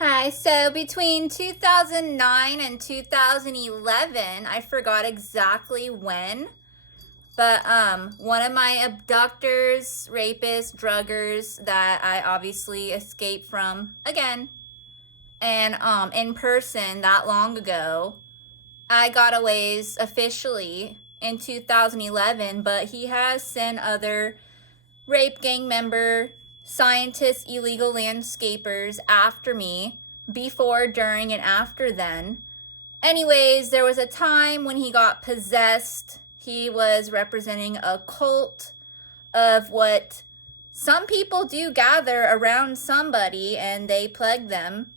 Hi, so between 2009 and 2011, I forgot exactly when, but one of my abductors, rapists, druggers that I obviously escaped from again, and in person that long ago, I got away officially in 2011, but he has sent other rape gang member, scientists, illegal landscapers after me before, during, and after then. Anyways, there was a time when he got possessed. He was representing a cult of what some people do gather around somebody and they plague them.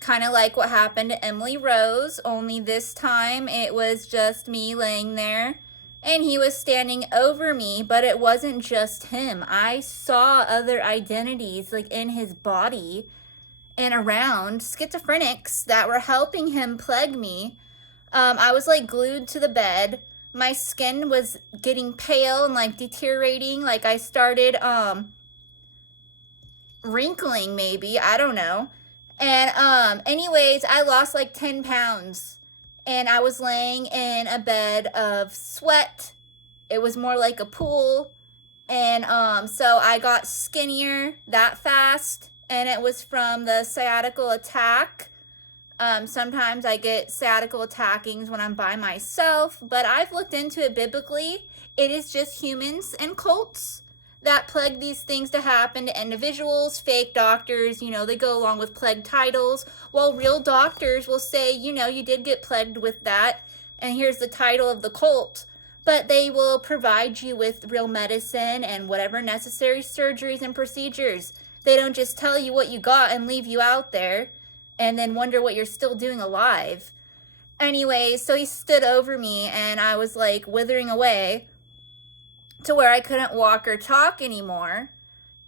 Kind of like what happened to Emily Rose, only this time it was just me laying there and he was standing over me, but it wasn't just him. I saw other identities like in his body and around schizophrenics that were helping him plague me. I was like glued to the bed. My skin was getting pale and like deteriorating. Like I started wrinkling, maybe, I don't know. And anyways, I lost like 10 pounds and I was laying in a bed of sweat. It was more like a pool. And so I got skinnier that fast, and it was from the sciatical attack. Sometimes I get sciatical attackings when I'm by myself, but I've looked into it biblically. It is just humans and cults that plague these things to happen to individuals. Fake doctors, they go along with plague titles, while real doctors will say, you did get plagued with that, and here's the title of the cult. But they will provide you with real medicine and whatever necessary surgeries and procedures. They don't just tell you what you got and leave you out there and then wonder what you're still doing alive. Anyway, so he stood over me and I was like withering away to where I couldn't walk or talk anymore.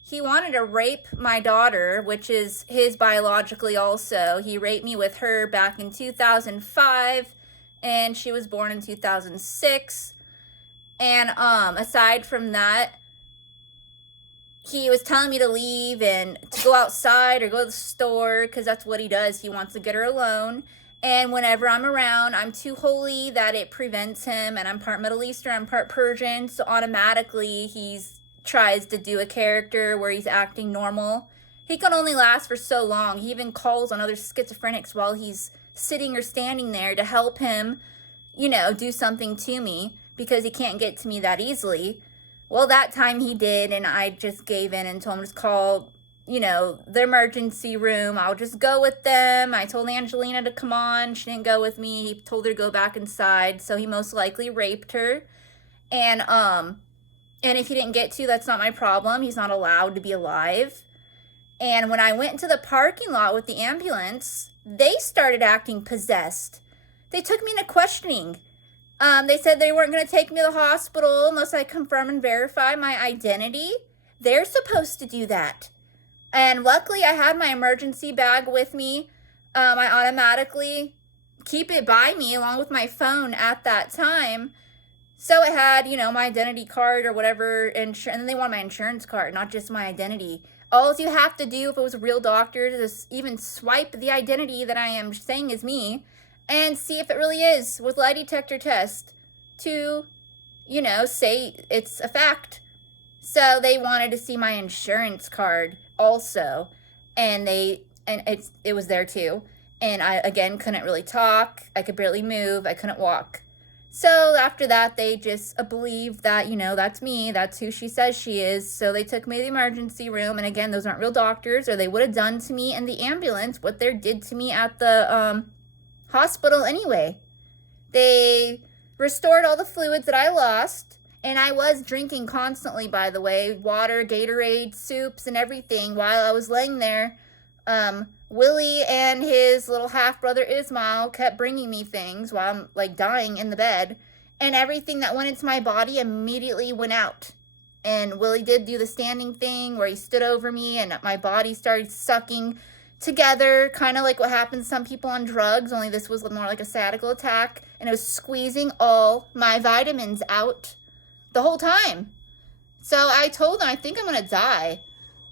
He wanted to rape my daughter, which is his biologically also. He raped me with her back in 2005 and she was born in 2006. And aside from that, he was telling me to leave and to go outside or go to the store because that's what he does. He wants to get her alone. And whenever I'm around, I'm too holy that it prevents him. And I'm part Middle Eastern, I'm part Persian. So automatically he tries to do a character where he's acting normal. He can only last for so long. He even calls on other schizophrenics while he's sitting or standing there to help him, do something to me, because he can't get to me that easily. Well, that time he did, and I just gave in and told him to call, the emergency room. I'll just go with them. I told Angelina to come on. She didn't go with me. He told her to go back inside, so he most likely raped her. And if he didn't get to, that's not my problem. He's not allowed to be alive. And when I went into the parking lot with the ambulance, they started acting possessed. They took me into questioning. They said they weren't going to take me to the hospital unless I confirm and verify my identity. They're supposed to do that. And luckily, I had my emergency bag with me. I automatically keep it by me along with my phone at that time. So it had, my identity card or whatever. And then they want my insurance card, not just my identity. All you have to do, if it was a real doctor, is even swipe the identity that I am saying is me and see if it really is with lie detector test to, say it's a fact. So they wanted to see my insurance card also, and it was there too. And I, again, couldn't really talk. I could barely move. I couldn't walk. So after that, they just believed that, that's me. That's who she says she is. So they took me to the emergency room. And again, those aren't real doctors, or they would have done to me in the ambulance what they did to me at the hospital anyway. They restored all the fluids that I lost, and I was drinking constantly, by the way, water, Gatorade, soups, and everything while I was laying there. Willie and his little half-brother Ismail kept bringing me things while I'm like dying in the bed, and everything that went into my body immediately went out. And Willie did do the standing thing where he stood over me and my body started sucking together, kind of like what happens to some people on drugs, only this was more like a sciatical attack, and it was squeezing all my vitamins out the whole time. So I told him, I think I'm going to die.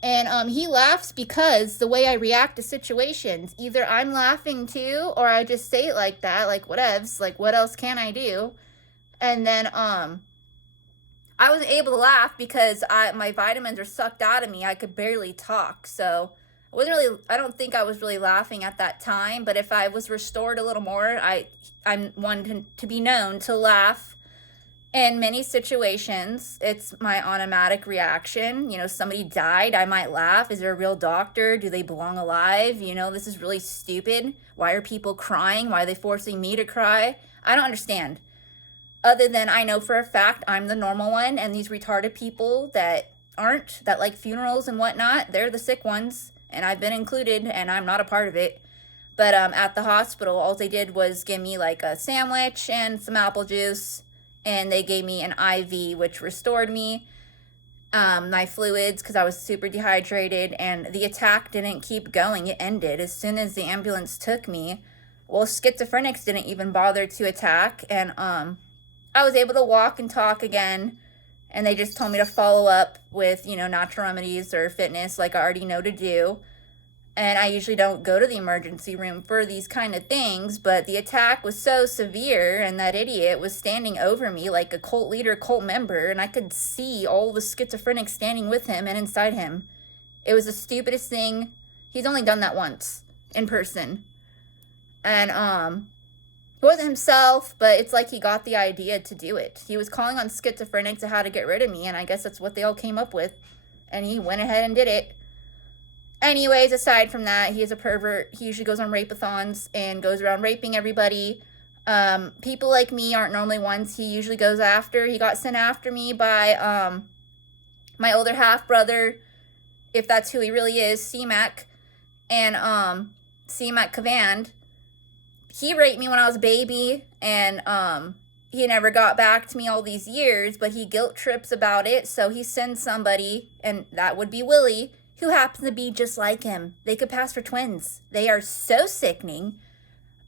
And he laughs because the way I react to situations, either I'm laughing too, or I just say it like that, like whatevs, like what else can I do? And then I was able to laugh because my vitamins are sucked out of me. I could barely talk. So I don't think I was really laughing at that time, but if I was restored a little more, I'm one to be known to laugh in many situations. It's my automatic reaction. You know, somebody died, I might laugh. Is there a real doctor? Do they belong alive? You know, this is really stupid. Why are people crying? Why are they forcing me to cry? I don't understand. Other than I know for a fact I'm the normal one, and these retarded people that aren't, that like funerals and whatnot, they're the sick ones, and I've been included, and I'm not a part of it. But at the hospital, all they did was give me like a sandwich and some apple juice, and they gave me an IV, which restored me, my fluids, because I was super dehydrated, and the attack didn't keep going. It ended as soon as the ambulance took me. Well, schizophrenics didn't even bother to attack, and I was able to walk and talk again, and they just told me to follow up with, you know, natural remedies or fitness like I already know to do. And I usually don't go to the emergency room for these kind of things, but the attack was so severe, and that idiot was standing over me like a cult leader, cult member, and I could see all the schizophrenics standing with him and inside him. It was the stupidest thing. He's only done that once in person. And it wasn't himself, but it's like he got the idea to do it. He was calling on schizophrenics to how to get rid of me, and I guess that's what they all came up with. And he went ahead and did it. Anyways, aside from that, he is a pervert. He usually goes on rape-a-thons and goes around raping everybody. People like me aren't normally ones he usually goes after. He got sent after me by my older half-brother, if that's who he really is, C-Mac. And C-Mac Cavand. He raped me when I was a baby, and he never got back to me all these years, but he guilt trips about it, so he sends somebody, and that would be Willie, who happens to be just like him. They could pass for twins. They are so sickening.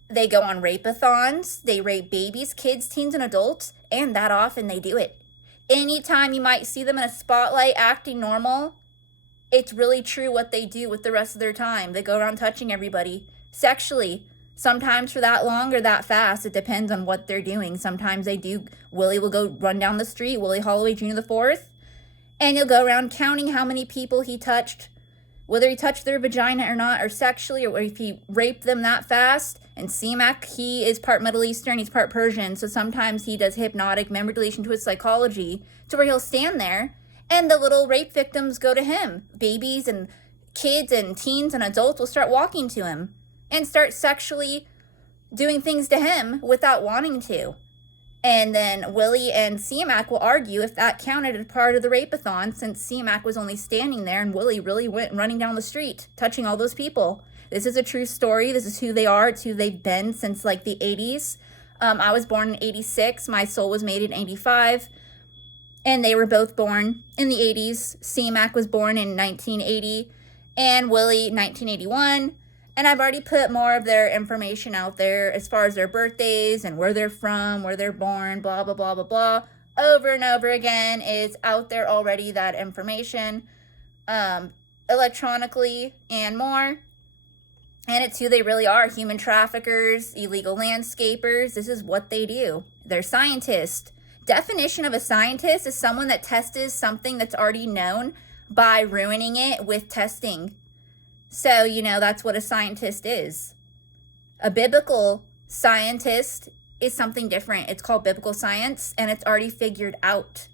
They go on rape-a-thons, they rape babies, kids, teens, and adults, and that often they do it. Anytime you might see them in a spotlight acting normal, it's really true what they do with the rest of their time. They go around touching everybody sexually. Sometimes for that long or that fast. It depends on what they're doing. Sometimes they do. Willie will go run down the street, Willie Holloway Jr. the 4th, and he'll go around counting how many people he touched, whether he touched their vagina or not, or sexually, or if he raped them that fast. And C-Mac, he is part Middle Eastern, he's part Persian, so sometimes he does hypnotic manipulation to his psychology to where he'll stand there, and the little rape victims go to him. Babies and kids and teens and adults will start walking to him and start sexually doing things to him without wanting to. And then Willie and C-Mac will argue if that counted as part of the rape-a-thon, since C-Mac was only standing there and Willie really went running down the street, touching all those people. This is a true story. This is who they are. It's who they've been since like the 80s. I was born in 86. My soul was made in 85. And they were both born in the 80s. C-Mac was born in 1980 and Willie 1981. And I've already put more of their information out there as far as their birthdays and where they're from, where they're born, blah, blah, blah, blah, blah. Over and over again. It's out there already, that information, electronically and more. And it's who they really are. Human traffickers, illegal landscapers. This is what they do. They're scientists. Definition of a scientist is someone that tests something that's already known by ruining it with testing. So, you know, that's what a scientist is. A biblical scientist is something different. It's called biblical science, and it's already figured out.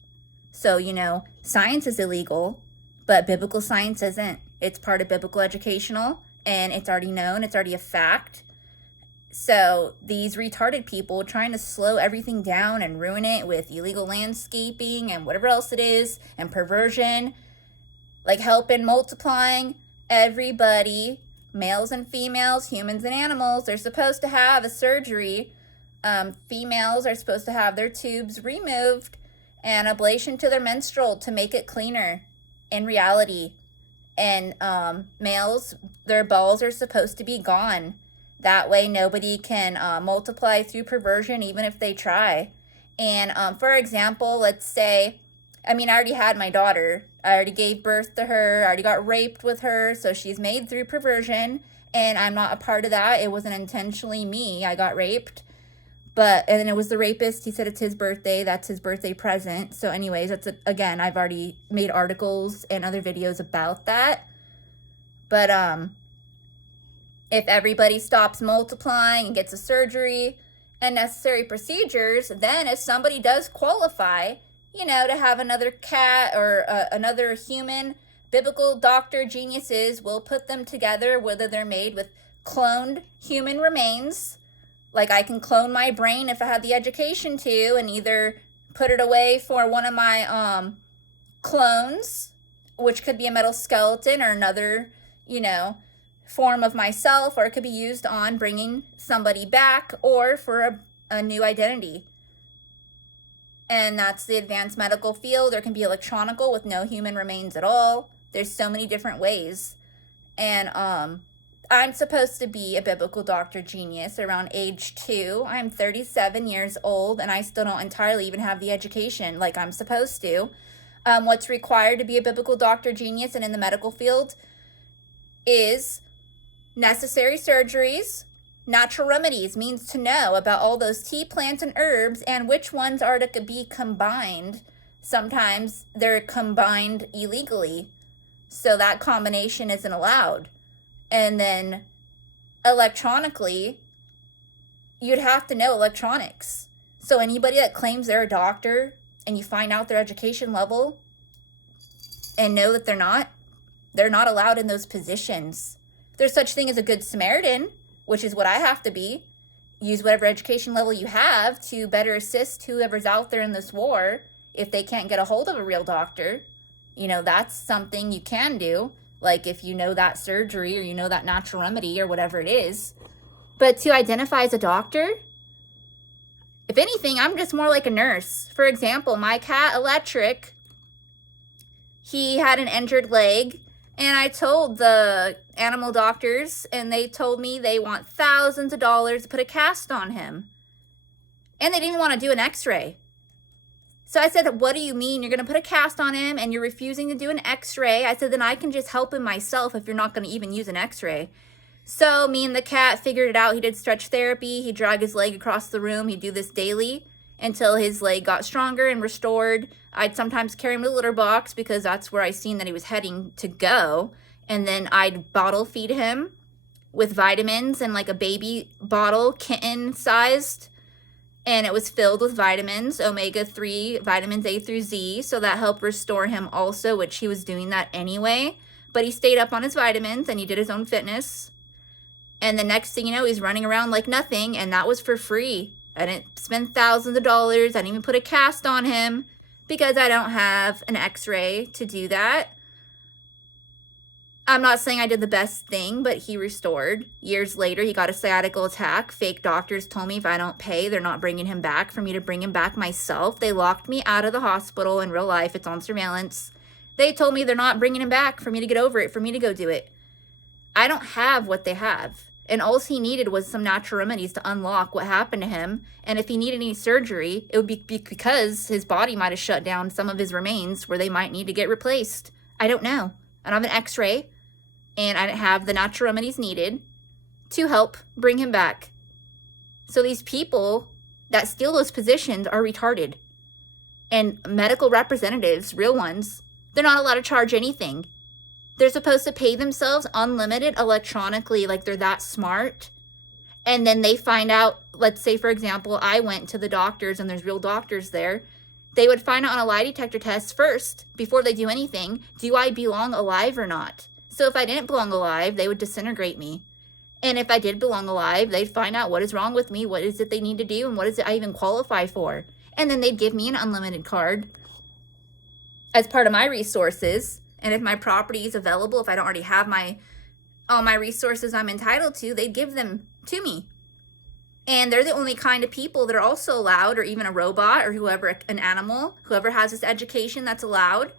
So, you know, science is illegal, but biblical science isn't. It's part of biblical educational, and it's already known. It's already a fact. So these retarded people trying to slow everything down and ruin it with illegal landscaping and whatever else it is, and perversion, like helping multiplying everybody, males and females, humans and animals, they're supposed to have a surgery. Females are supposed to have their tubes removed and ablation to their menstrual to make it cleaner in reality. And males, their balls are supposed to be gone. That way nobody can multiply through perversion even if they try. And for example, let's say I mean, I already had my daughter. I already gave birth to her. I already got raped with her. So she's made through perversion. And I'm not a part of that. It wasn't intentionally me. I got raped. And then it was the rapist. He said it's his birthday. That's his birthday present. So anyways, again, I've already made articles and other videos about that. But if everybody stops multiplying and gets a surgery and necessary procedures, then if somebody does qualify, you know, to have another cat or another human, biblical doctor geniuses will put them together, whether they're made with cloned human remains. Like, I can clone my brain if I had the education to, and either put it away for one of my clones, which could be a metal skeleton or another, you know, form of myself, or it could be used on bringing somebody back or for a new identity. And that's the advanced medical field. There can be electronical with no human remains at all. There's so many different ways. And I'm supposed to be a biblical doctor genius around age 2. I'm 37 years old, and I still don't entirely even have the education like I'm supposed to. What's required to be a biblical doctor genius and in the medical field is necessary surgeries. Natural remedies means to know about all those tea plants and herbs and which ones are to be combined. Sometimes they're combined illegally, so that combination isn't allowed. And then electronically, you'd have to know electronics. So anybody that claims they're a doctor and you find out their education level and know that they're not allowed in those positions. There's such thing as a good Samaritan, which is what I have to be. Use whatever education level you have to better assist whoever's out there in this war if they can't get a hold of a real doctor. You know, that's something you can do. Like if you know that surgery or you know that natural remedy or whatever it is. But to identify as a doctor, if anything, I'm just more like a nurse. For example, my cat Electric, he had an injured leg, and I told the animal doctors, and they told me they want thousands of dollars to put a cast on him. And they didn't even want to do an x-ray. So I said, what do you mean? You're going to put a cast on him and you're refusing to do an x-ray? I said, then I can just help him myself if you're not going to even use an x-ray. So me and the cat figured it out. He did stretch therapy. He'd drag his leg across the room. He'd do this daily until his leg got stronger and restored. I'd sometimes carry him to the litter box because that's where I seen that he was heading to go. And then I'd bottle feed him with vitamins and like a baby bottle, kitten-sized. And it was filled with vitamins, omega-3, vitamins A through Z, so that helped restore him also, which he was doing that anyway. But he stayed up on his vitamins, and he did his own fitness. And the next thing you know, he's running around like nothing, and that was for free. I didn't spend thousands of dollars. I didn't even put a cast on him because I don't have an x-ray to do that. I'm not saying I did the best thing, but he restored. Years later, he got a sciatica attack. Fake doctors told me if I don't pay, they're not bringing him back. For me to bring him back myself, they locked me out of the hospital in real life. It's on surveillance. They told me they're not bringing him back for me to get over it, for me to go do it. I don't have what they have. And all he needed was some natural remedies to unlock what happened to him. And if he needed any surgery, it would be because his body might have shut down some of his remains where they might need to get replaced. I don't know. I don't have an x-ray. And I didn't have the natural remedies needed to help bring him back. So these people that steal those positions are retarded. And medical representatives, real ones, they're not allowed to charge anything. They're supposed to pay themselves unlimited electronically, like they're that smart. And then they find out, let's say, for example, I went to the doctors and there's real doctors there. They would find out on a lie detector test first, before they do anything, do I belong alive or not? So if I didn't belong alive, they would disintegrate me. And if I did belong alive, they'd find out what is wrong with me, what is it they need to do, and what is it I even qualify for. And then they'd give me an unlimited card as part of my resources. And if my property is available, if I don't already have all my resources I'm entitled to, they'd give them to me. And they're the only kind of people that are also allowed, or even a robot or whoever, an animal, whoever has this education that's allowed.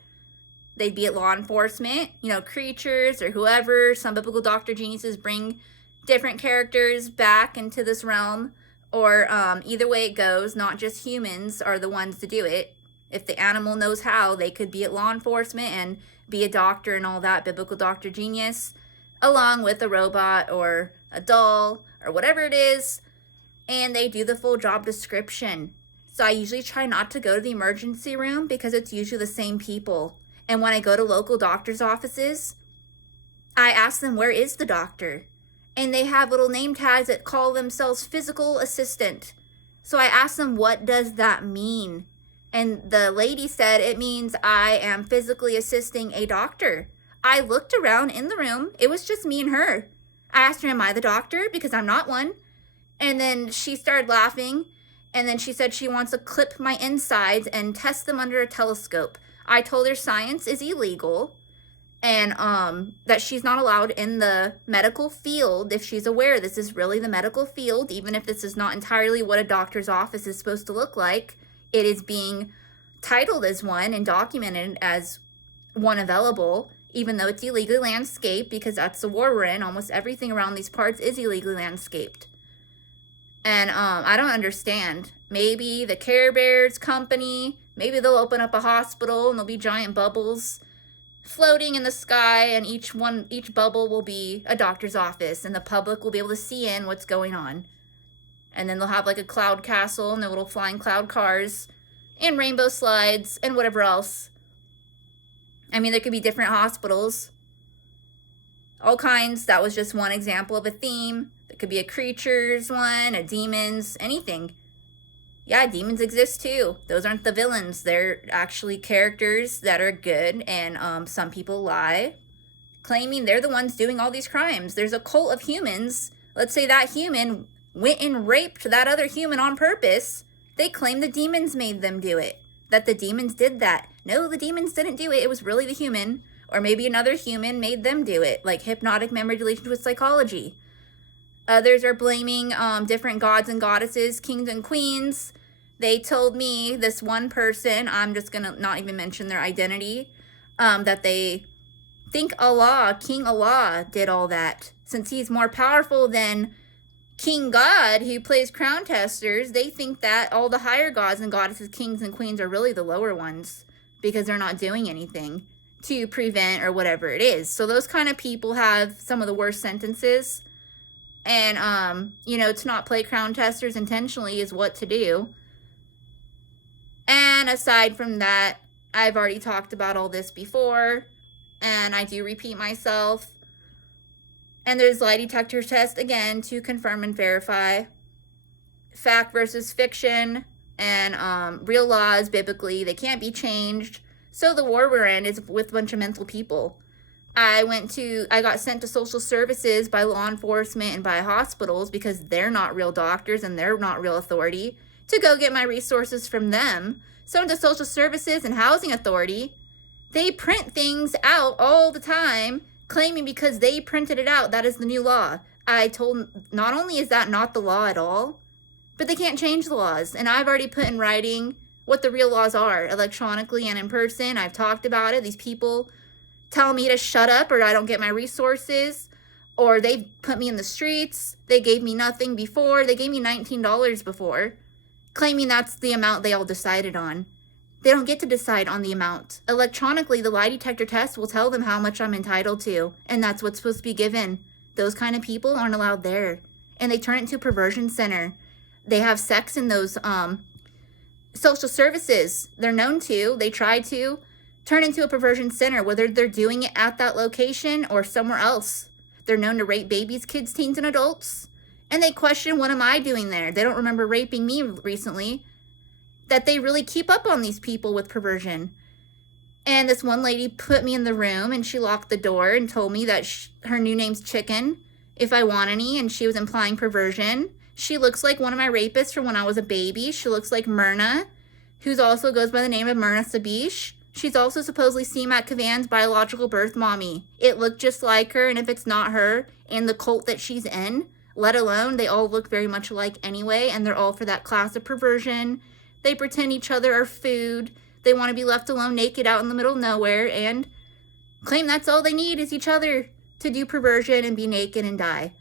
They'd be at law enforcement, you know, creatures or whoever. Some biblical doctor geniuses bring different characters back into this realm. Or either way it goes, not just humans are the ones to do it. If the animal knows how, they could be at law enforcement and be a doctor and all that, biblical doctor genius, along with a robot or a doll or whatever it is, and they do the full job description. So I usually try not to go to the emergency room because it's usually the same people. And when I go to local doctor's offices, I ask them, where is the doctor? And they have little name tags that call themselves physical assistant. So I asked them, what does that mean? And the lady said, it means I am physically assisting a doctor. I looked around in the room. It was just me and her. I asked her, am I the doctor? Because I'm not one. And then she started laughing. And then she said she wants to clip my insides and test them under a telescope. I told her science is illegal. And that she's not allowed in the medical field if she's aware this is really the medical field, even if this is not entirely what a doctor's office is supposed to look like. It is being titled as one and documented as one available, even though it's illegally landscaped, because that's the war we're in. Almost everything around these parts is illegally landscaped. And I don't understand. Maybe the Care Bears company, maybe they'll open up a hospital and there'll be giant bubbles floating in the sky, and each bubble will be a doctor's office, and the public will be able to see in what's going on. And then they'll have like a cloud castle and their little flying cloud cars and rainbow slides and whatever else. I mean, there could be different hospitals, all kinds. That was just one example of a theme. There could be a creatures one, a demons, anything. Yeah, demons exist too. Those aren't the villains. They're actually characters that are good, and some people lie, claiming they're the ones doing all these crimes. There's a cult of humans. Let's say that human went and raped that other human on purpose. They claim the demons made them do it, that the demons did that. No, the demons didn't do it. It was really the human, or maybe another human made them do it, like hypnotic manipulation with psychology. Others are blaming different gods and goddesses, kings and queens. They told me, this one person, I'm just going to not even mention their identity, that they think Allah, King Allah, did all that. Since he's more powerful than King God, who plays crown testers, they think that all the higher gods and goddesses, kings and queens, are really the lower ones because they're not doing anything to prevent or whatever it is. So those kind of people have some of the worst sentences. And, you know, to not play crown testers intentionally is what to do. And aside from that, I've already talked about all this before, and I do repeat myself. And there's lie detector test again to confirm and verify. Fact versus fiction, and real laws biblically, they can't be changed. So the war we're in is with a bunch of mental people. I got sent to social services by law enforcement and by hospitals because they're not real doctors and they're not real authority, to go get my resources from them. So into social services and housing authority, they print things out all the time, claiming because they printed it out, that is the new law. I told, not only is that not the law at all, but they can't change the laws. And I've already put in writing what the real laws are, electronically and in person. I've talked about it. These people tell me to shut up or I don't get my resources, or they put me in the streets. They gave me nothing before. They gave me $19 before, claiming that's the amount they all decided on. They don't get to decide on the amount. Electronically, the lie detector test will tell them how much I'm entitled to, and that's what's supposed to be given. Those kind of people aren't allowed there, and they turn it into a perversion center. They have sex in those social services. They're known to. They try to turn into a perversion center, whether they're doing it at that location or somewhere else. They're known to rape babies, kids, teens, and adults. And they question, what am I doing there? They don't remember raping me recently. That they really keep up on these people with perversion. And this one lady put me in the room and she locked the door and told me that her new name's Chicken, if I want any, and she was implying perversion. She looks like one of my rapists from when I was a baby. She looks like Myrna, who also goes by the name of Myrna Sabish. She's also supposedly C-Mac Kavan's biological birth mommy. It looked just like her, and if it's not her and the cult that she's in, let alone, they all look very much alike anyway, and they're all for that class of perversion. They pretend each other are food. They want to be left alone naked out in the middle of nowhere and claim that's all they need is each other to do perversion and be naked and die.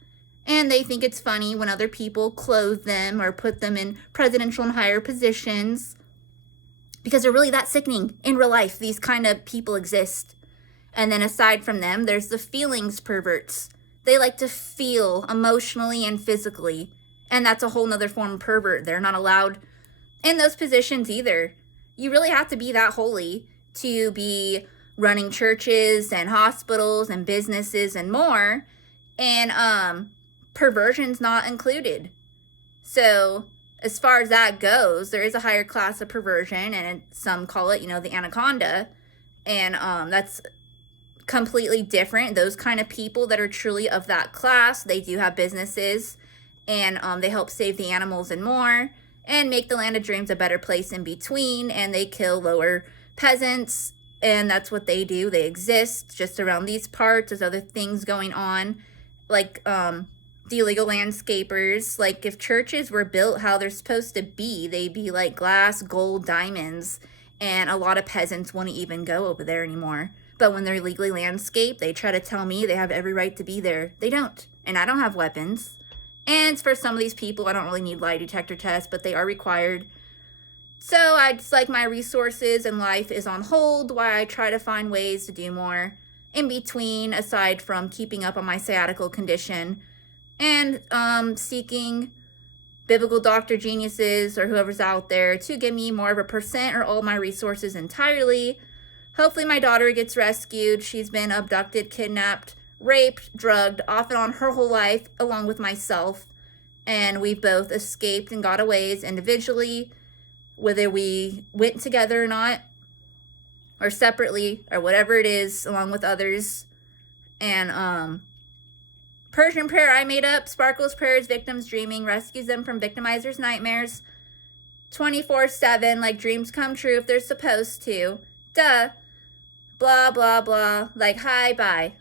And they think it's funny when other people clothe them or put them in presidential and higher positions. because they're really that sickening in real life. These kind of people exist. And then aside from them, there's the feelings perverts. They like to feel emotionally and physically. And that's a whole nother form of pervert. They're not allowed in those positions either. You really have to be that holy to be running churches and hospitals and businesses and more. And perversion's not included. So as far as that goes, there is a higher class of perversion, and some call it, the anaconda. And that's completely different. Those kind of people that are truly of that class, they do have businesses, and they help save the animals and more, and make the land of dreams a better place in between, and they kill lower peasants, and that's what they do. They exist just around these parts. There's other things going on, like the illegal landscapers. Like, if churches were built how they're supposed to be, they'd be like glass, gold, diamonds, and a lot of peasants wouldn't even go over there anymore. But when they're illegally landscaped, they try to tell me they have every right to be there. They don't. And I don't have weapons. And for some of these people, I don't really need lie detector tests, but they are required. So I just like my resources and life is on hold while I try to find ways to do more in between, aside from keeping up on my sciatica condition and seeking biblical doctor geniuses or whoever's out there to give me more of a percent or all my resources entirely. Hopefully my daughter gets rescued. She's been abducted, kidnapped, raped, drugged, off and on her whole life, along with myself. And we both escaped and got away individually, whether we went together or not, or separately, or whatever it is, along with others. And Persian prayer I made up, sparkles prayers, victims dreaming, rescues them from victimizers' nightmares, 24/7, like dreams come true if they're supposed to. Duh. Blah, blah, blah. Like, hi, bye.